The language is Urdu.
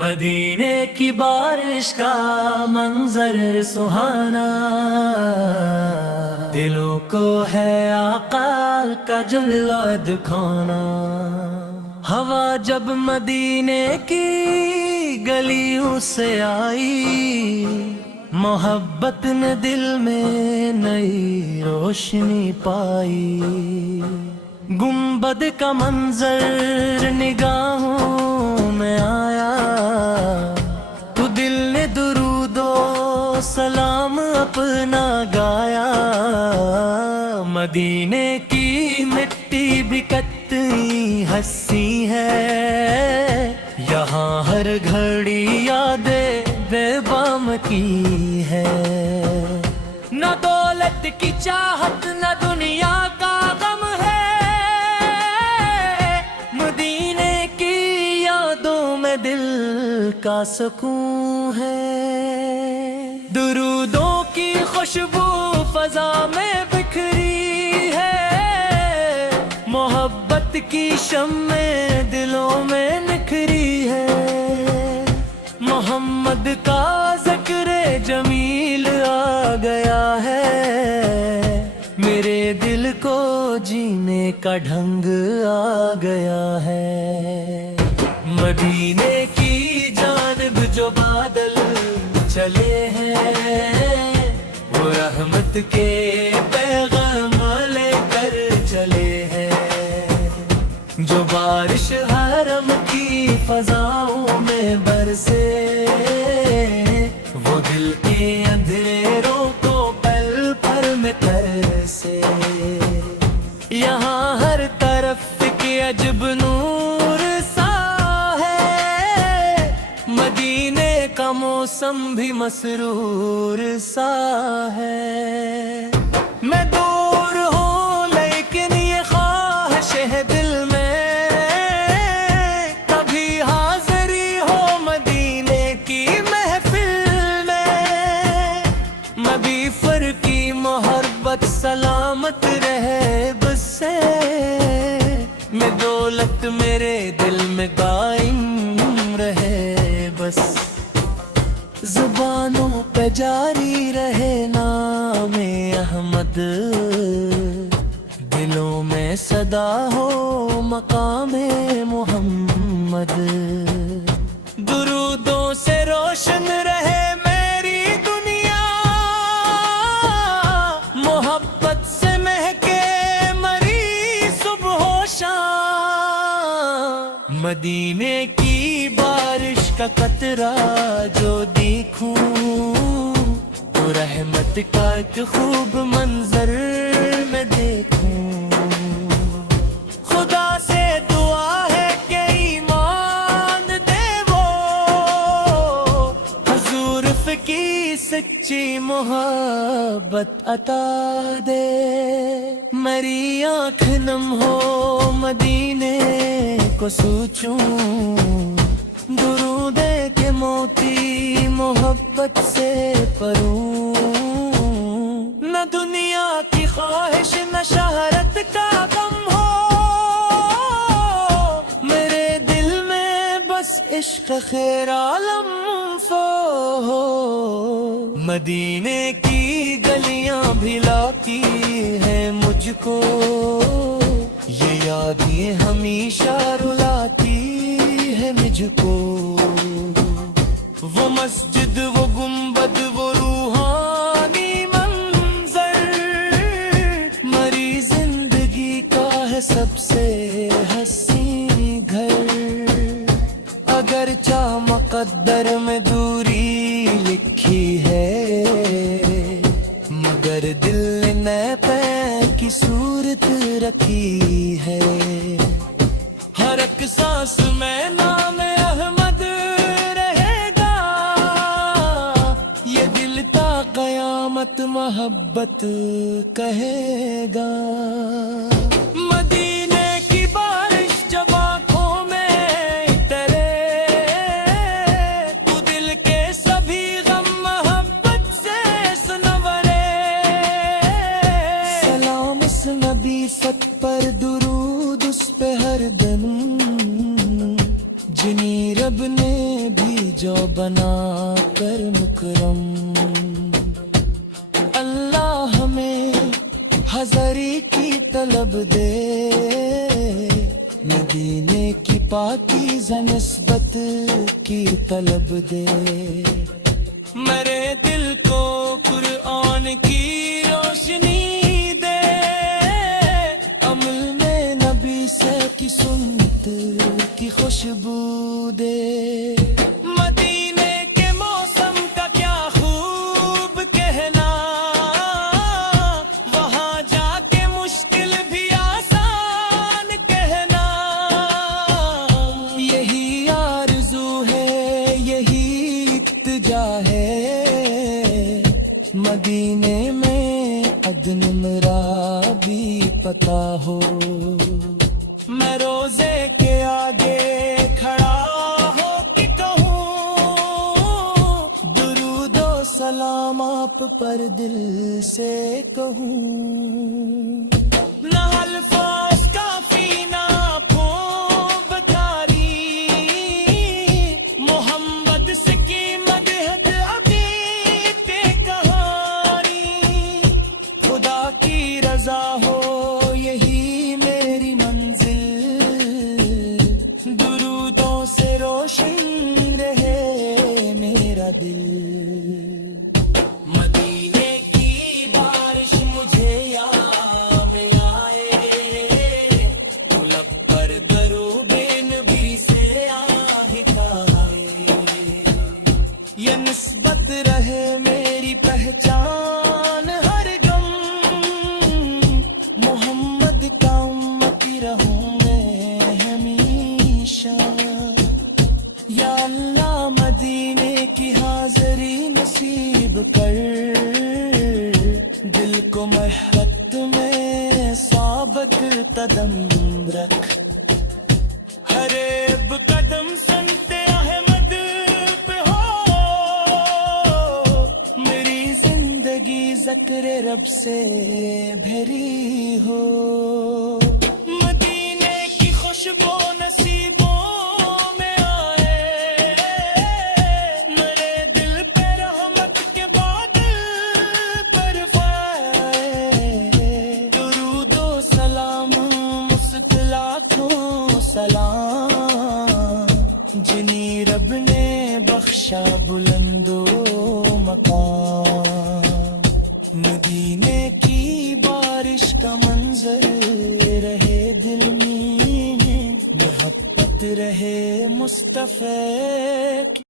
مدینے کی بارش کا منظر سہانا، دلوں کو ہے آقا کا جلوہ دکھانا۔ ہوا جب مدینے کی گلیوں سے آئی، محبت نے دل میں نئی روشنی پائی۔ گنبد کا منظر نگاہوں میں آیا، تو دل نے درود و سلام اپنا گایا۔ مدینے کی مٹی بھی کتنی ہنسی ہے، یہاں ہر گھڑی یادیں بے بام کی ہے۔ نہ دولت کی چاہت نہ دنیا کا غم ہے، مدینے کی یادوں میں دل کا سکون ہے۔ درودوں کی خوشبو فضا میں بکھری ہے، محبت کی شمع دلوں میں نکھری ہے۔ محمد کا ذکر جمیل آ گیا ہے، میرے دل کو جینے کا ڈھنگ آ گیا ہے۔ مدینے کی جانب جو بادل چلے ہیں، وہ رحمت کے پیغام لے کر چلے ہیں۔ جو بارش حرم کی فضاؤں میں برسے، وہ دل کے اندھیروں کو پل پل میں ترسے۔ یہاں ہر طرف کے عجب نور سا ہے، مدینے کا موسم بھی مسرور سا ہے۔ میں دور ہوں لیکن یہ خواہش ہے دل میں، کبھی حاضری ہو مدینے کی محفل میں۔ مبی فر کی محبت سلامت رہے بس سے، میں دولت میرے دل میں قائم رہے بس۔ زبانوں پہ جاری رہے نام احمد، دلوں میں صدا ہو مقام محمد۔ درودوں سے روشن رہے میری دنیا، محبت سے مہکے مری صبح و شام۔ مدینے کی بارش کا قطرہ جو دیکھوں، تو رحمت کا ایک خوب منظر میں دیکھوں۔ خدا سے دعا ہے کہ ایمان دے وہ، حضور کی سچی محبت عطا دے۔ میری آنکھ نم ہو مدینے کو سوچوں، درود کے موتی محبت سے پروں۔ نہ دنیا کی خواہش نہ شہرت کا غم ہو، میرے دل میں بس عشق خیر عالم ہو۔ مدینے کی گلیاں بھلاتی ہیں مجھ کو، یہ یادیں ہمیشہ رلاتی ہے مجھ کو۔ وہ مسجد وہ گنبد وہ روحانی منظر، مری زندگی کا ہے سب سے حسین گھر۔ اگرچہ مقدر میں دوری لکھی ہے، مگر دل نے پہ کی صورت رکھی ہے۔ ہر ایک سانس میں نام احمد رہے گا، یہ دل تا قیامت محبت کہے گا۔ مدینے کی بارش جب آنکھوں میں اترے، تو دل کے سبھی غم محبت سے سنورے۔ سلام اس نبی ست پر درود اس پہ ہر دم، جنہیں رب نے بھی جو بنا کر مکرم، اللہ ہمیں حضری کی طلب دے، مدینے کی پاکیزہ نسبت کی طلب دے، میرے دل کو قرآن کی روشنی دے، عمل میں نبی سے کی سنت کی خوشبو دے، مدینے کے موسم کا کیا خوب کہنا، وہاں جا کے مشکل بھی آسان کہنا، یہی آرزو ہے یہی التجا ہے، مدینے میں عدن مرا بھی پتا ہو، میں روزے کے آگے کھڑا ہو کے کہوں، درود و سلام آپ پر دل سے کہوں، نہ الفاظ کافی نہ پھوم بکاری، محمد سے کی مدحت ابھی بے کہانی، خدا کی رضا ہو یہی میری منزل، درودوں سے روشن رہے میرا دل، مدینے کی بارش مجھے یاد میں آئے، طلب پر درود نبی سے آہتا ہے، یہ نسبت رہے میری پہچان ہر گم، محمد کا امتی رہوں میں ہمیشہ، یا اللہ مدینے کی حاضری نصیب کر، دل کو محبت میں ثابت قدم رکھ، ہر ایک قدم سنت احمد پہ ہو، میری زندگی ذکر رب سے بھری ہو، مدینے کی خوشبو نصیبوں میں آئے، میرے دل پہ رحمت کے بادل برسائے، درود و سلام مست لاکھوں سلام، جنہیں رب نے بخشا بلند و مقام، مدینے کی بارش کا منظر رہے دل میں، محبت رہے مصطفیٰ کی